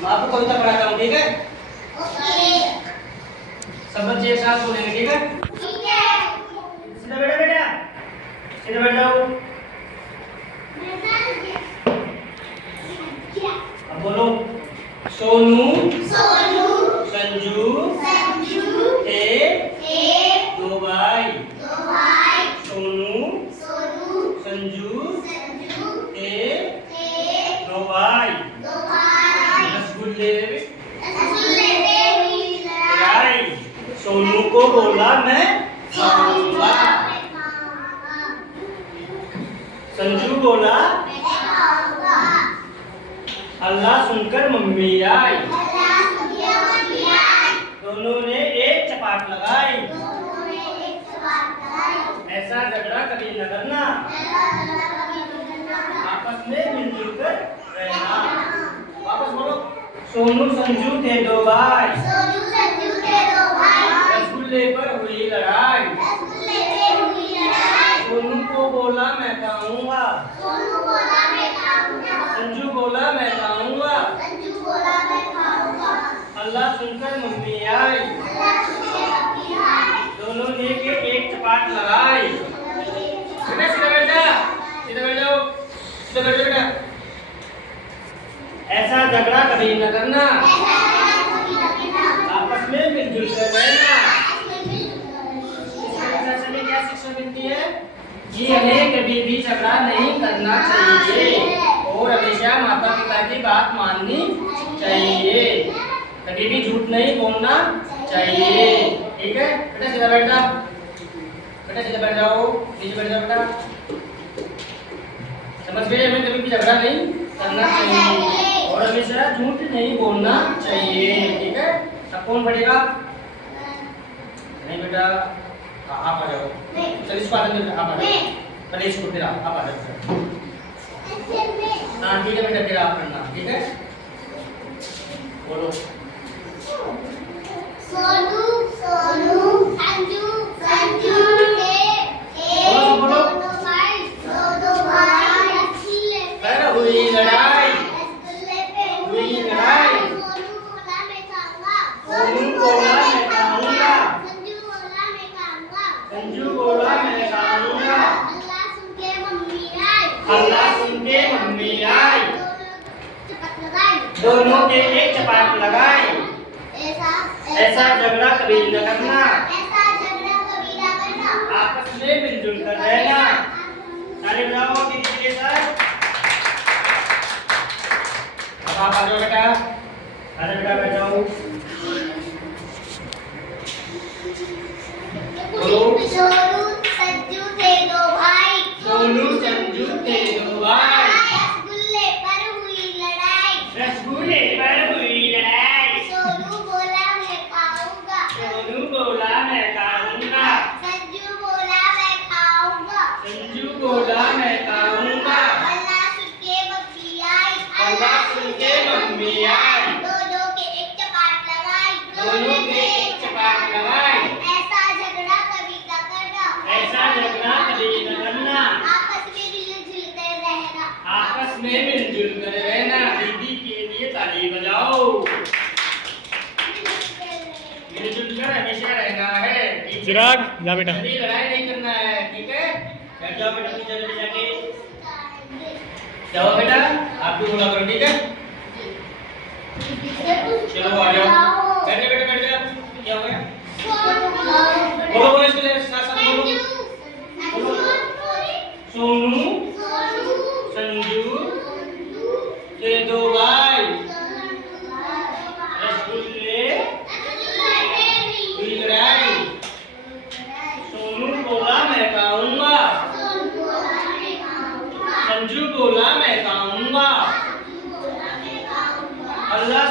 मैं आपको कविता पढ़ाता हूँ, ठीक है? सब बच्चे एक साथ बोलेंगे, ठीक है? सीधा बैठो बेटा, सीधा बैठ जाओ। अब बोलो। सोनू संजू थे दो भाई। सोनू संजू थे दो भाई। रसगुल्ले लड़ाई। सोनू को बोला मैं खाऊंगा। संजू बोला अल्लाह सुनकर मम्मी आई। दोनों ने एक चपाट लगाई। ऐसा झगड़ा कभी न करना, आपस में मिलजुल कर रहना। वापस बोलो। सोनू संजू थे दो भाई। रसगुल्ले पर हुई लड़ाई। सोनू को बोला मैं खाऊंगा। संजू बोला मैं खाऊंगा। अल्लाह सुनकर मम्मी आई। दोनों ने के एक चपाट लगाई। बेटा सीधा बैठ जा, सीधा बैठ जाओ, सीधा बैठ बेटा। ऐसा झगड़ा कभी न करना, आपस में मिलजुल कर रहना। इसमें क्या शिक्षा मिलती है कि हमें कभी भी झगड़ा नहीं करना चाहिए और हमेशा माता पिता की बात माननी चाहिए। कभी भी झूठ नहीं बोलना चाहिए, ठीक है? बेटा सीधा बैठ जा, बेटा सीधा बैठ जाओ, नीचे बैठ जाओ बेटा। समझ गए? हमें कभी भी झगड़ा नहीं करना चाहिए और हमेशा झूठ नहीं बोलना चाहिए, ठीक है? अब कौन पढ़ेगा? नहीं बेटा, आप आ जाओ। चलिए इसको आते हैं, आप आ जाओ। पहले इसको फिर आप आ जाओ। हाँ ठीक है बेटा, फिर आप पढ़ना, ठीक है? बोलो। सोनू संजू बोलो। दो भाई। पर हुई लड़ाई। सोनू बोला मैं खाऊंगा। संजू बोला मैं खाऊंगा। अल्लाह सुन के मम्मी आई। दोनों के एक चपाट लगाई। ऐसा झगड़ा कभी न करना, आपस में मिलजुल कर रहना। ताली बजाओ दीदी के साथ। अब आप आ जाओ बेटा, आ जाओ बेटा, बैठ जाओ। बोलो। सोनू संजू थे दो भाई। सोनू संजू थे दो भाई। रसगुल्ले पर हुई लड़ाई। रसगुल्ले पर हुई लड़ाई। सोनू बोला मैं खाऊंगा। सोनू बोला मैं खाऊंगा। संजू बोला मैं खाऊंगा। संजू बोला मैं खाऊंगा। अल्लाह सुन के मम्मी आई। अल्लाह सुन के मम्मी आई। दोनों के एक चपाट लगाई। दोनों के एक चपाट लगाई। ऐसा झगड़ा कभी न करना, ऐसा झगड़ा कभी न करना, आपस में मिलजुल कर रहना। आपस में मिलजुल कर रहना। दीदी के लिए ताली बजाओ। मिलजुल कर हमेशा रहना है, ठीक है? चिराग जा बेटा। कभी लड़ाई नहीं करना है, ठीक है? बैठ जाओ बेटा, नीचे जाके जाओ बेटा, आप भी बोला करो, ठीक है? चलो आ जाओ, बैठ जा बेटा, बैठ जा। क्या हो गया? बोलो बोलो, इसके साथ साथ बोलो। सोनू संजू के दो भाई। रसगुल्ले हुई लड़ाई। सोनू बोला मैं खाऊंगा। संजू बोला मैं खाऊंगा। अल्लाह